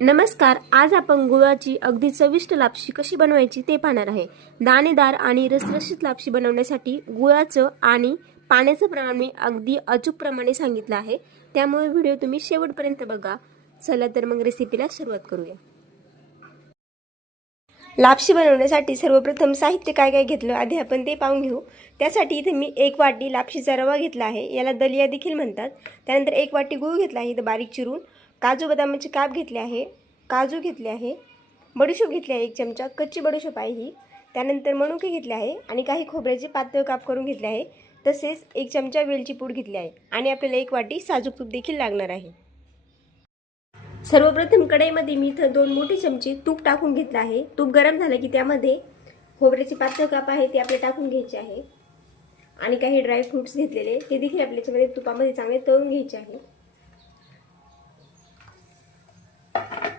नमस्कार. आज आपण गुळाची अगदी चविष्ट लापशी कशी बनवायची ते पाहणार आहे. दाणेदार आणि रसरशीत लापशी बनवण्यासाठी गुळाचं आणि पाण्याचं प्रमाण मी अगदी अचूक प्रमाणे सांगितलं आहे. त्यामुळे व्हिडिओ तुम्ही शेवटपर्यंत बघा. चला तर मग रेसिपीला सुरुवात करूया. लापशी बनवण्यासाठी सर्वप्रथम साहित्य काय काय घेतलं आधी आपण ते पाहून घेऊ. त्यासाठी इथे मी 1 वाटी लापशीचा रवा घेतला आहे, याला दलिया देखील म्हणतात. त्यानंतर 1 वाटी गूळ घेतला आहे, इथे बारीक चिरून. काजू बदामाचे काप घेतले आहे, काजू घेतले आहे, बडीशोप घेतली आहे 1 चमचा, कच्ची बडीशोप आहे ही. त्यानंतर मनुके घेतले आहे आणि काही खोबऱ्याचे पातळ काप करून घेतले आहे. तसेच 1 चमचा वेलची पूड घेतली आहे आणि आपल्याला 1 वाटी साजूक तूप देखील लागणार आहे. सर्वप्रथम कढईमध्ये मी इथं 2 मोठे चमचे तूप टाकून घेतलं आहे. तूप गरम झालं की त्यामध्ये खोबऱ्याचे पातळ काप आहे ते आपल्याला टाकून घ्यायचे आहे आणि काही ड्राय फ्रुट्स घेतलेले ते देखील आपल्या याच्यामध्ये तुपामध्ये चांगले तळून घ्यायचे आहे.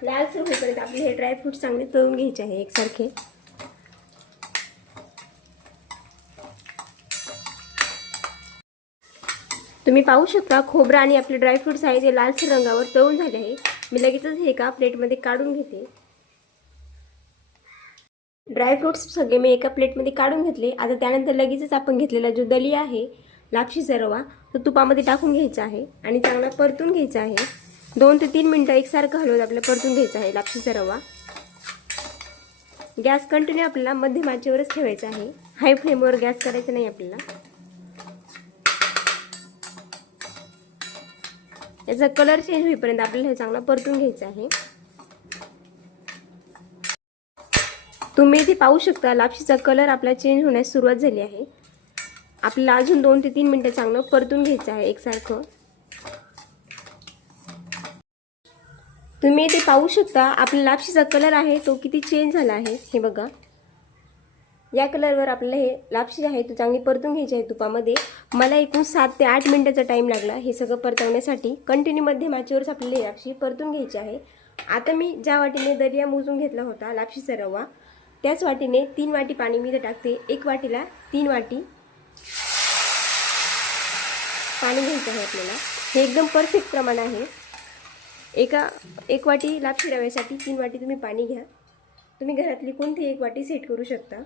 लालसर होईपर्यंत आपले हे ड्राय फ्रुट्स चांगले तळून घ्यायचे आहे एकसारखे. तुम्ही पाहू शकता खोबरं आणि आपले ड्रायफ्रुट्स आहे ते लालसर रंगावर तळून झाले आहे. मी लगेचच हे एका प्लेटमध्ये काढून घेते. ड्रायफ्रुट्स सगळे मी एका प्लेटमध्ये काढून घेतले. आता त्यानंतर लगेचच आपण घेतलेला जो दलिया आहे लापशीचा रवा तो तुपामध्ये टाकून घ्यायचा आहे आणि चांगला परतून घ्यायचा आहे. 2 ते 3 मिनिटं एकसारखं हलवत आपल्याला परतून घ्यायचा आहे लापशीचा रवा. गॅस कंटिन्यू आपल्याला मध्यम आचेवरच ठेवायचा आहे, हाय फ्लेमवर गॅस करायचा नाही आपल्याला. याचा कलर चेंज होईपर्यंत आपल्याला हे चांगला परतून घ्यायचा आहे. तुम्ही इथे पाहू शकता लापशीचा कलर आपला चेंज होण्यास सुरुवात झाली आहे. आपल्याला अजून 2 ते 3 मिनिटं चांगलं परतून घ्यायचं आहे एकसारखं. तुम्ही इथे पाहू शकता आपला लापशीचा कलर आहे तो किती चेंज झाला आहे हे बघा. या कलरवर आपल्याला हे लापशी आहे तो चांगली परतून घ्यायची आहे तुपामध्ये. मला एकूण 7 ते 8 मिनिटाचा टाइम लागला हे सगळं परतवण्यासाठी. कंटिन्यू मध्यम आचेवरच आपल्याला ही लापशी परतून घ्यायची आहे. आता मी ज्या वाटीने दलिया मोजून घेतला होता लापशीचा रवा त्याच वाटीने 3 वाटी पाणी मी इथे टाकते. 1 वाटीला 3 वाटी पाणी घ्यायचं आहे आपल्याला. हे एकदम परफेक्ट प्रमाण आहे. 1 वाटी लापशी रव्यासाठी 3 वाटी तुम्ही पाणी घ्या. तुम्ही घरातली कोणती 1 वाटी सेट करू शकता.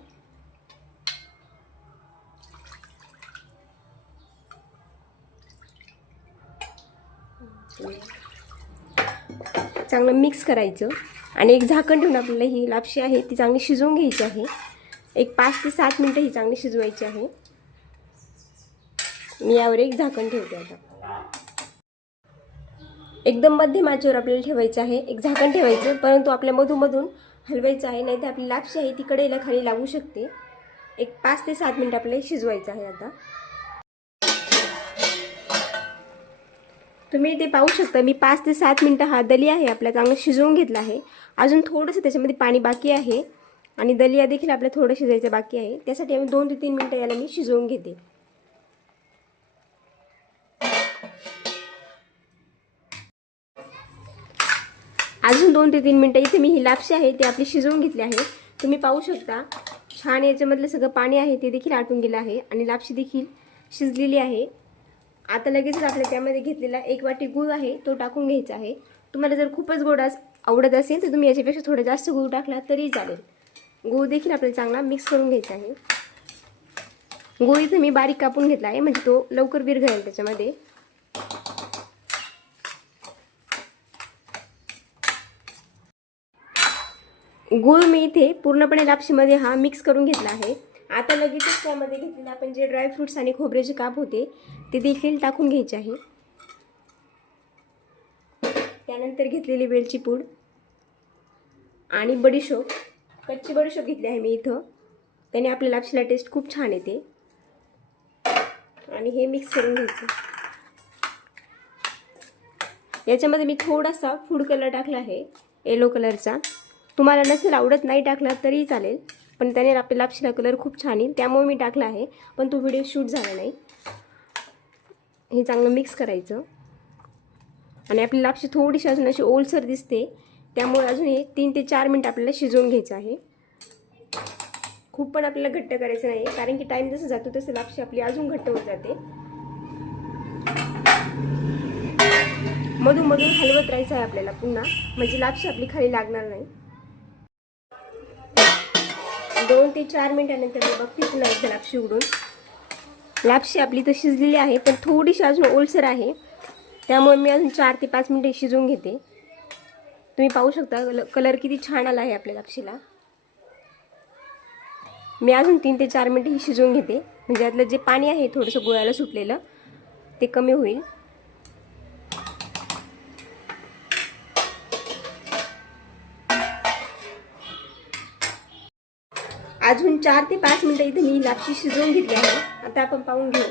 चांगलं मिक्स करायचं आणि एक झाकण ठेवून आपल्याला ही लापशी आहे ती चांगली शिजवून घ्यायची आहे. एक 5 ते 7 मिनिटं ही चांगली शिजवायची आहे. मी यावर एक झाकण ठेवते. आता एकदम मध्यम आचेवर आपल्याला ठेवायचं आहे, एक झाकण ठेवायचं, परंतु आपल्या मधून हलवायचं आहे, नाहीतर आपली लापशी आहे ती कढईला खाली लागू शकते. एक 5 ते 7 मिनिटं आपल्याला शिजवायचं आहे. आता तुम्ही इथे पाहू शकता मी 5 ते 7 मिनिटं हा दलिया आहे आपला चांगला शिजवून घेतला आहे. अजून थोडंसं त्याच्यामध्ये पाणी बाकी आहे आणि दलिया देखील आपल्याला थोडं शिजायचं बाकी आहे. त्यासाठी आम्ही 2 ते 3 मिनिटं याला मी शिजवून घेते. अजून 2 ते 3 मिनिटं इथे मी ही लापशी आहे ती आपली शिजवून घेतली आहे. तुम्ही पाहू शकता छान याच्यामधलं सगळं पाणी आहे ते देखील आटून गेलं आहे आणि लापशी देखील शिजलेली आहे. आता लगेच आपल्या त्यामध्ये घेतलेला 1 वाटी गूळ आहे तो टाकून घ्यायचा आहे. तुम्हाला जर खूपच गोड आवडत असेल तर तुम्ही याच्यापेक्षा थोडं जास्त गूळ टाकला तरी चालेल. गूळ देखील आपल्याला चांगला मिक्स करून घ्यायचा आहे. गूळ इथे मी बारीक कापून घेतला आहे म्हणजे तो लवकर विरघळेल त्याच्यामध्ये. गूळ मी इथे पूर्णपणे लापशीमध्ये हा मिक्स करून घेतला आहे. आता लगेचच त्यामध्ये घेतलेले आपण जे ड्रायफ्रुट्स आणि खोबऱ्याचे काप होते ते देखील टाकून घ्यायचे आहे. त्यानंतर घेतलेली वेलची पूड आणि बडीशोप, कच्ची बडीशोप घेतली आहे मी इथं, त्याने आपल्या लापशीला टेस्ट खूप छान येते. आणि हे मिक्स करून घ्यायचं. याच्यामध्ये मी थोडासा फूड कलर टाकला आहे येलो कलरचा. तुम्हाला नसेल आवडत नाही टाकला तरी चालेल, पण त्याने आपल्या लापशीला कलर खूप छान येईल त्यामुळे मी टाकला आहे, पण तो व्हिडिओ शूट झाला नाही. हे चांगलं मिक्स करायचं आणि आपली लापशी थोडीशी अजून अशी ओलसर दिसते त्यामुळे अजून हे 3 ते 4 मिनिट आपल्याला शिजवून घ्यायचं आहे. खूप पण आपल्याला घट्ट करायचं नाही कारण की टाइम जसं जातो तसं लापशी आपली अजून घट्ट होत जाते. मधून मधून हलवत राहायचं आहे आपल्याला पुन्हा, म्हणजे लापशी आपली खाली लागणार नाही. 2 ते 4 मिनिटानंतर मी बघते पुन्हा एकदा लापशी उघडून. लापशी आपली तर शिजलेली आहे, पण थोडीशी अजून ओलसर आहे, त्यामुळे मी अजून 4 ते 5 मिनिटे शिजवून घेते. तुम्ही पाहू शकता कलर किती छान आला आहे आपल्या लापशीला. मी अजून 3 ते 4 मिनिटे ही शिजवून घेते, म्हणजे यातलं जे पाणी आहे थोडंसं गुळाला सुटलेलं ते कमी होईल. अजून 4 ते 5 मिनिटं इथे मी लापशी शिजवून घेतली आहे. आता आपण पाहून घेऊ.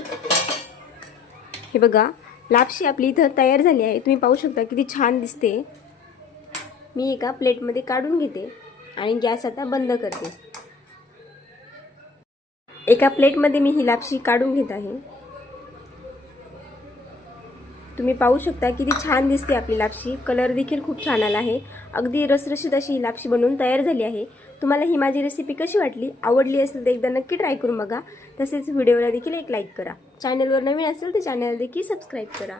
हे बघा, लापशी आपली इथं तयार झाली आहे. तुम्ही पाहू शकता किती छान दिसते. मी एका प्लेटमध्ये काढून घेते आणि गॅस आता बंद करते. एका प्लेटमध्ये मी ही लापशी काढून घेत आहे. तुम्ही पाहू शकता किती छान दिसते आपली लापशी. कलर देखील खूप छान आला आहे. अगदी रसरशीत अशी ही लापशी बनवून तयार झाली आहे. तुम्हाला ही माझी रेसिपी कशी वाटली? आवडली असेल तर एकदा नक्की ट्राय करून बघा. तसेच व्हिडिओला देखील एक लाईक करा. चॅनलवर नवीन असेल तर चॅनल देखील सबस्क्राईब करा.